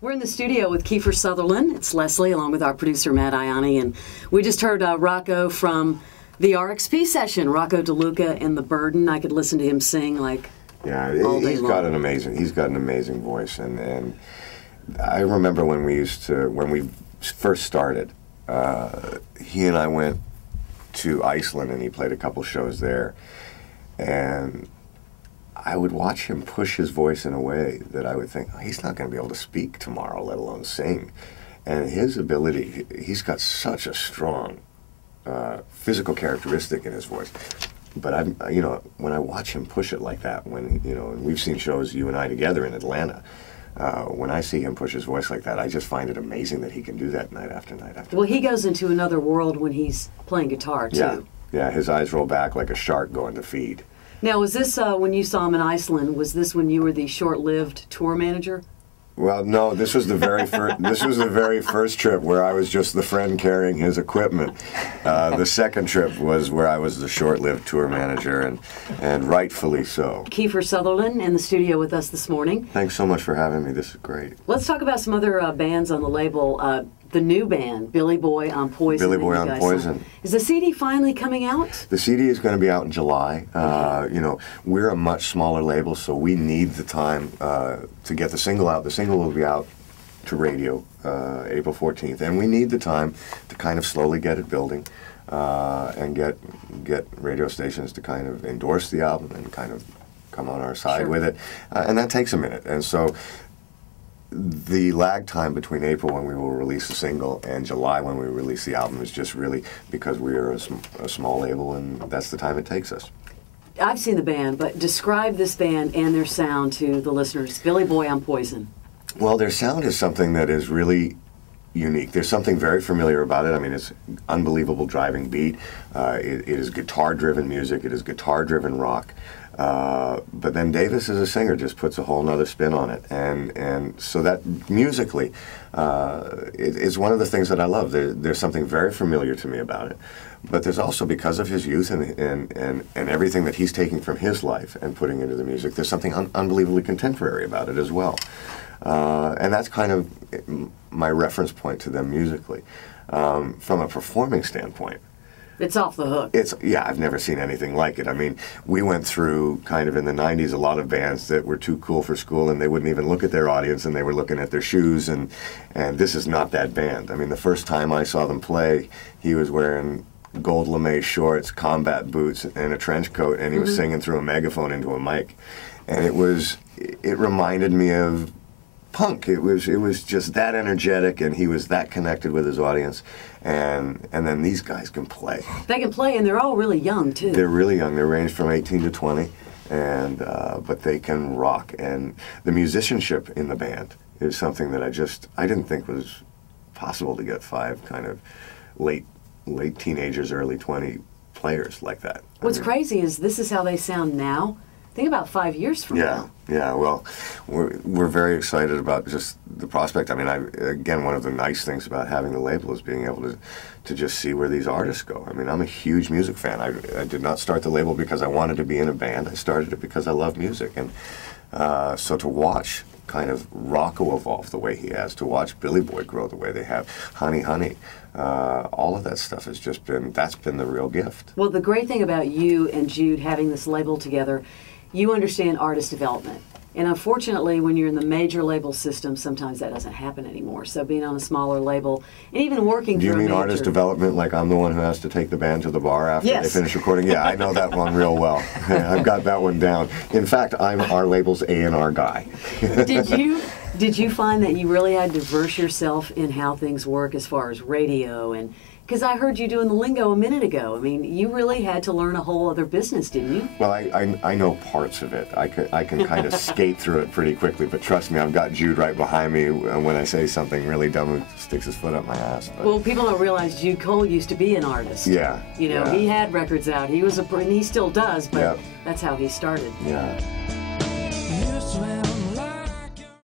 We're in the studio with Kiefer Sutherland. It's Leslie, along with our producer, Matt Ioni. And we just heard Rocco from the RXP session, Rocco DeLuca and The Burden. I could listen to him sing like all day he's long. got an amazing voice. And I remember when we first started, he and I went to Iceland and he played a couple shows there. And I would watch him push his voice in a way that I would think, oh, he's not going to be able to speak tomorrow, let alone sing. And his ability, he's got such a strong physical characteristic in his voice. But when I watch him push it like that, and we've seen shows, you and I together in Atlanta, when I see him push his voice like that, I just find it amazing that he can do that night after night after night. Well, he goes into another world when he's playing guitar, too. Yeah, his eyes roll back like a shark going to feed. Now, was this, when you saw him in Iceland, was this when you were the short-lived tour manager? Well, no, this was the very first. This was the very first trip where I was just the friend carrying his equipment. The second trip was where I was the short-lived tour manager, and rightfully so. Kiefer Sutherland in the studio with us this morning. Thanks so much for having me. This is great. Let's talk about some other bands on the label. The new band, Billy Boy on Poison. Billy Boy on Poison. Is the CD finally coming out? The CD is going to be out in July. We're a much smaller label, so we need the time to get the single out. The single will be out to radio April 14th, and we need the time to kind of slowly get it building and get radio stations to kind of endorse the album and kind of come on our side with it, and that takes a minute. And so the lag time between April, when we will release the single, and July, when we release the album, is just really because we are a small label, and that's the time it takes us. I've seen the band, but describe this band and their sound to the listeners. Billy Boy on Poison. Well, their sound is something that is really unique. There's something very familiar about it. I mean, it's unbelievable driving beat. It is guitar-driven music. It is guitar-driven rock. But then Davis as a singer just puts a whole nother spin on it, and so that musically it's one of the things that I love. There's something very familiar to me about it, but there's also, because of his youth and everything that he's taking from his life and putting into the music, there's something unbelievably contemporary about it as well, and that's kind of my reference point to them musically. From a performing standpoint, it's off the hook. I've never seen anything like it. I mean, we went through kind of in the 90s a lot of bands that were too cool for school, and they wouldn't even look at their audience, and they were looking at their shoes, and this is not that band. I mean, the first time I saw them play, he was wearing gold lame shorts, combat boots, and a trench coat, and he was singing through a megaphone into a mic. And it reminded me of punk. It was just that energetic, and he was that connected with his audience, and then these guys can play. They can play, and they're all really young too. They're really young. They range from 18 to 20, and but they can rock. And the musicianship in the band is something that I didn't think was possible to get 5 kind of late teenagers, early 20 players like that. What's crazy is this is how they sound now. Think about 5 years from now. Yeah, well, we're very excited about just the prospect. I mean, again, one of the nice things about having the label is being able to just see where these artists go. I mean, I'm a huge music fan. I did not start the label because I wanted to be in a band. I started it because I love music. And so to watch kind of Rocco evolve the way he has, to watch Billy Boy grow the way they have, Honey, all of that stuff has just that's been the real gift. Well, the great thing about you and Jude having this label together, you understand artist development. And unfortunately, when you're in the major label system, sometimes that doesn't happen anymore. So being on a smaller label, and even working through a major... Do you mean artist development like I'm the one who has to take the band to the bar after they finish recording? Yeah, I know that one real well. I've got that one down. In fact, I'm our label's A&R guy. Did you find that you really had to verse yourself in how things work as far as radio? And because I heard you doing the lingo a minute ago. I mean, you really had to learn a whole other business, didn't you? Well, I know parts of it. I can kind of skate through it pretty quickly, but trust me, I've got Jude right behind me when I say something really dumb, who sticks his foot up my ass. But. Well, people don't realize Jude Cole used to be an artist. Yeah. You know, he had records out. He was and he still does, but that's how he started. Yeah. You swim